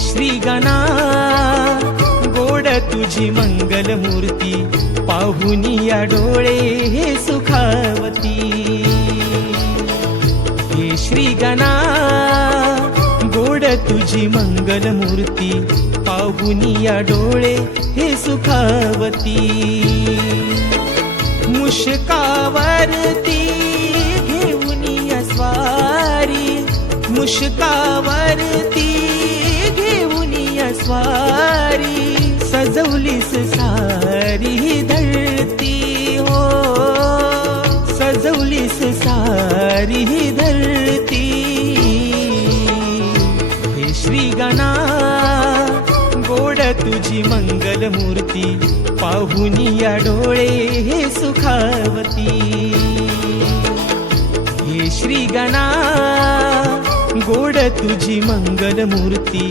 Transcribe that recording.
श्रीगणा गोड तुझी मंगलमूर्ती पाहुनिया डोळे हे सुखावती। हे श्रीगणा गोड तुझी मंगलमूर्ती पाहुनिया डोळे हे सुखावती। मुशकावरती घेऊनिया स्वारी, मुशकावरती घेऊनिया स्वारी, सजवलीस सारी धरती हो, सजवलीस सारी धरती। हे श्रीगणा गोड तुझी मंगलमूर्ती पाहुनिया डोळे हे सुखावती। हे श्रीगणा गोड तुझी मंगलमूर्ती